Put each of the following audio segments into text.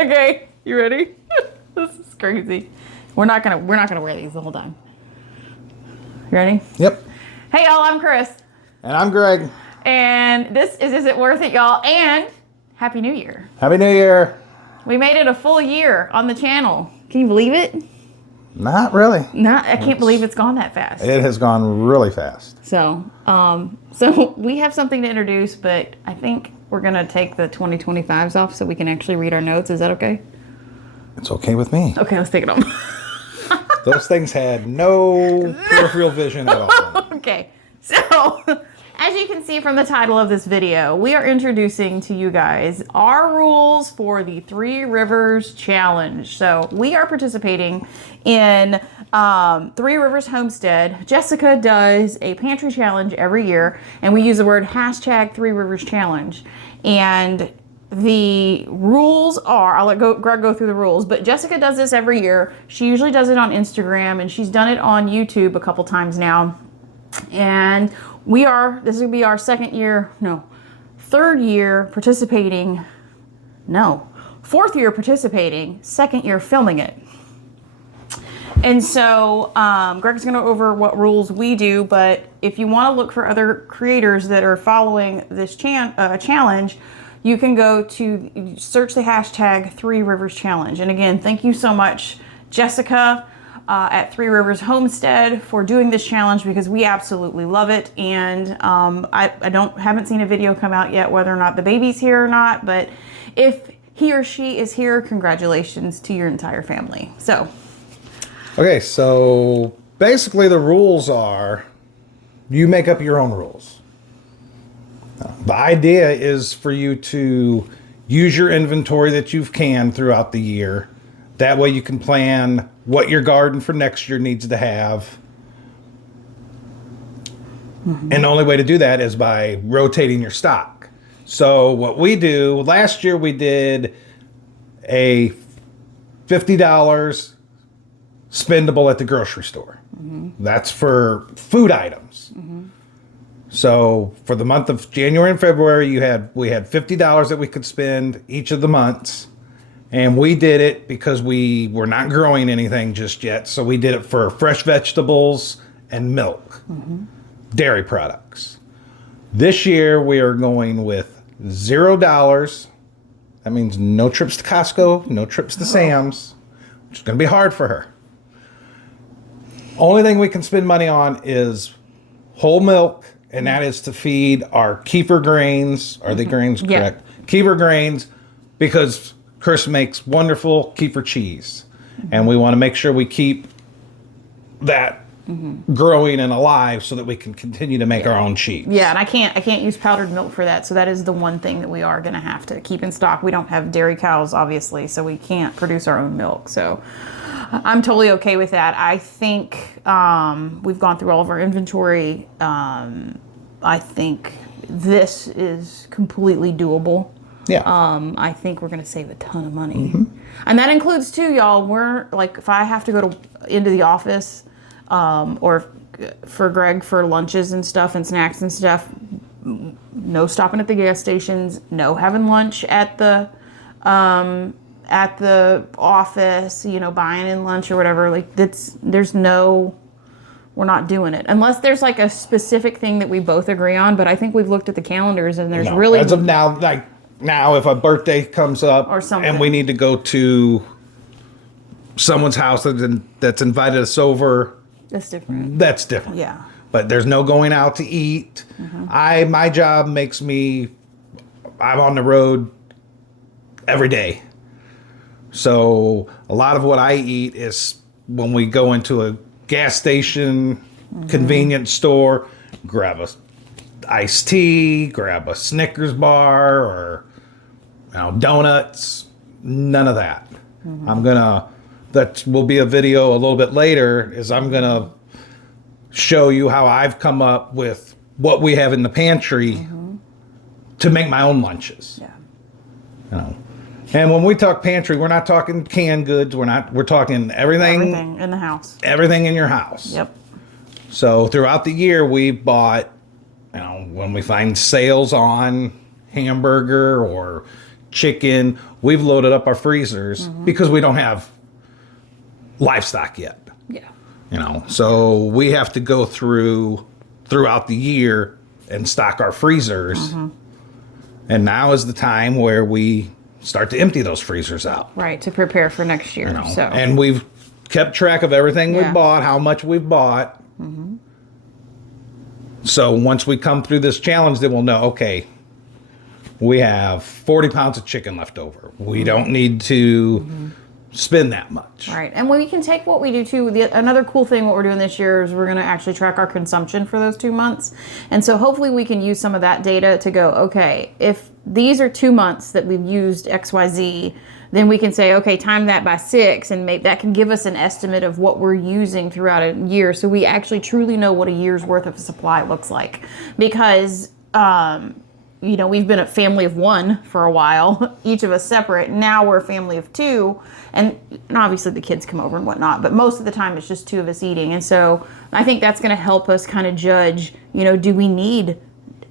Okay, you ready? This is crazy. We're not gonna wear these the whole time. You ready? Yep. Hey y'all, I'm Chris. And I'm Greg. And this is It Worth It, y'all? And Happy New Year. Happy New Year. We made it a full year on the channel. Can you believe it? Not really. I can't believe it's gone that fast. It has gone really fast. So we have something to introduce, but I think we're gonna take the 2025s off so we can actually read our notes. Is that okay? It's okay with me. Okay, let's take it off. Those things had no peripheral vision at all. Okay, so as you can see from the title of this video, we are introducing to you guys our rules for the Three Rivers Challenge. So we are participating in Three Rivers Homestead. Jessica does a pantry challenge every year, and we use the word hashtag Three Rivers Challenge. And the rules are, I'll let Greg go through the rules, but Jessica does this every year. She usually does it on Instagram, and she's done it on YouTube a couple times now. And this is gonna be our third year participating, fourth year participating, second year filming it. And so Greg's gonna go over what rules we do, but if you wanna look for other creators that are following this challenge, you can go to search the hashtag Three Rivers Challenge. And again, thank you so much, Jessica, at Three Rivers Homestead for doing this challenge, because we absolutely love it. And I haven't seen a video come out yet whether or not the baby's here or not, but if he or she is here, congratulations to your entire family. So. Okay, so basically the rules are you make up your own rules. The idea is for you to use your inventory that you've canned throughout the year. That way you can plan what your garden for next year needs to have. Mm-hmm. And the only way to do that is by rotating your stock. So what we do, last year we did a $50 spendable at the grocery store. Mm-hmm. That's for food items. Mm-hmm. So for the month of January and February, we had $50 that we could spend each of the months. And we did it because we were not growing anything just yet. So we did it for fresh vegetables and milk, mm-hmm. dairy products. This year we are going with $0. That means no trips to Costco, no trips to Sam's, which is going to be hard for her. Only thing we can spend money on is whole milk, and that is to feed our kefir grains. Are they grains? Yeah. Correct. Kefir grains, because Chris makes wonderful kefir cheese. Mm-hmm. And we want to make sure we keep that mm-hmm. growing and alive so that we can continue to make our own cheese. Yeah, and I can't use powdered milk for that. So that is the one thing that we are going to have to keep in stock. We don't have dairy cows, obviously, so we can't produce our own milk. So I'm totally okay with that. I think we've gone through all of our inventory. I think this is completely doable. Yeah. I think we're going to save a ton of money. Mm-hmm. And that includes too, y'all. We're like, if I have to go into the office or for Greg for lunches and stuff and snacks and stuff, no stopping at the gas stations, no having lunch at the office, buying in lunch or whatever. Like we're not doing it unless there's like a specific thing that we both agree on. But I think we've looked at the calendars and there's really, as of now, now if a birthday comes up or something and we need to go to someone's house that's invited us over, that's different. That's different. Yeah. But there's no going out to eat. Mm-hmm. My job makes I'm on the road every day. So a lot of what I eat is when we go into a gas station, mm-hmm. convenience store, grab a iced tea, grab a Snickers bar or donuts. None of that. Mm-hmm. That will be a video a little bit later, is I'm going to show you how I've come up with what we have in the pantry mm-hmm. to make my own lunches. Yeah. And when we talk pantry, we're not talking canned goods. We're talking everything in the house. Everything in your house. Yep. So throughout the year, we bought, when we find sales on hamburger or chicken. We've loaded up our freezers because we don't have livestock yet. Yeah. You know, so we have to go throughout the year and stock our freezers. And now is the time where we start to empty those freezers out. Right, to prepare for next year. You know? So. And we've kept track of everything Yeah. we've bought, how much we've bought. So once we come through this challenge, then we'll know, okay, we have 40 pounds of chicken left over. We don't need to spend that much. Right, and we can take what we do too. Another cool thing what we're doing this year is we're going to actually track our consumption for those 2 months. And so hopefully we can use some of that data to go, okay, if these are 2 months that we've used XYZ, then we can say, okay, time that by 6, and that can give us an estimate of what we're using throughout a year, so we actually truly know what a year's worth of supply looks like. Because, you know, we've been a family of 1 for a while, each of us separate. Now we're a family of 2, and obviously the kids come over and whatnot, but most of the time it's just 2 of us eating. And so I think that's going to help us kind of judge, you know, do we need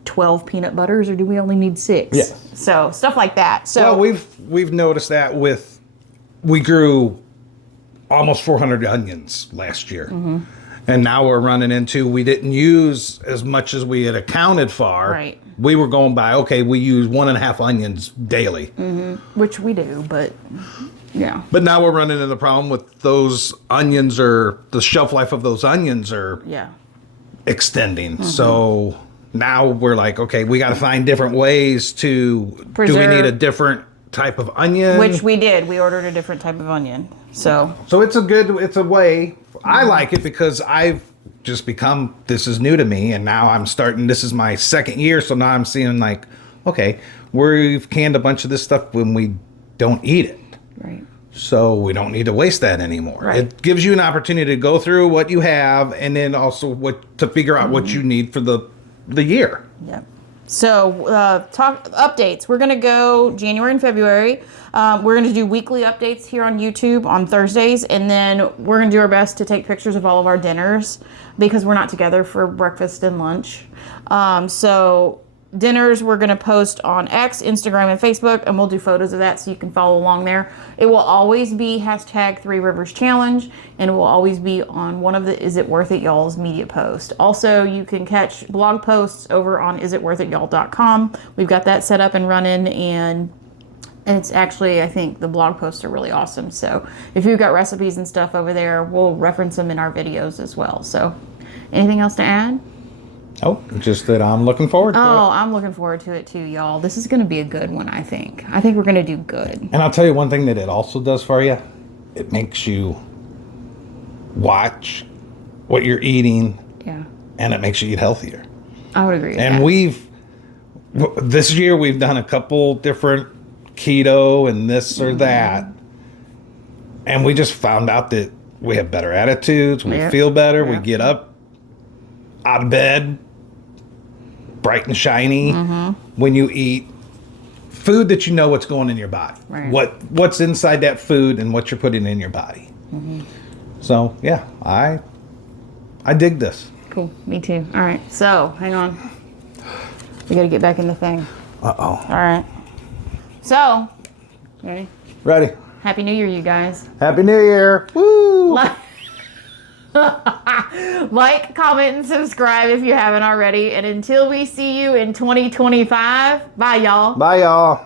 12 peanut butters or do we only need 6? Yeah. So stuff like that. So Well, we've noticed that we grew almost 400 onions last year. And now we're running into, we didn't use as much as we had accounted for. Right. We were going by, okay, we use 1.5 onions daily. which we do, but yeah. But now we're running into the problem with those onions, or the shelf life of those onions are Yeah. extending. So now we're like, okay, we got to find different ways to, do we Preserve. need a different type of onion? Which we did. We ordered a different type of onion. So So it's a way. I like it because I've just become, this is new to me, and now I'm starting, this is my 2nd year, so now I'm seeing like, okay, we've canned a bunch of this stuff when we don't eat it. right. So we don't need to waste that anymore. Right. It gives you an opportunity to go through what you have, and then also to figure out what you need for the year. Yep. So, talk updates. We're going to go January and February. We're going to do weekly updates here on YouTube on Thursdays, and then we're going to do our best to take pictures of all of our dinners because we're not together for breakfast and lunch. So dinners we're going to post on X, Instagram, and Facebook, and we'll do photos of that so you can follow along there. It will always be #3riverschallenge, and it will always be on one of the Is It Worth It Y'all's media posts. Also, you can catch blog posts over on isitworthity'all.com. We've got that set up and running, and it's actually, I think the blog posts are really awesome. So if you've got recipes and stuff over there, we'll reference them in our videos as well. So anything else to add? Oh, just that I'm looking forward to it. Oh, I'm looking forward to it too, y'all. This is going to be a good one, I think. I think we're going to do good. And I'll tell you one thing that it also does for you. It makes you watch what you're eating, Yeah, and it makes you eat healthier. I would agree with And that. this year we've done a couple different keto and this or that. And we just found out that we have better attitudes. We Yep. feel better. We Yep. get up out of bed bright and shiny when you eat food that you know what's going in your body. Right. What's inside that food and what you're putting in your body. So, yeah, I dig this. Cool. Me too. All right. So, hang on. We got to get back in the thing. Uh-oh. All right. So, ready? Ready. Happy New Year, you guys. Happy New Year. Woo! Like, comment, and subscribe if you haven't already. And until we see you in 2025, bye, y'all. Bye, y'all.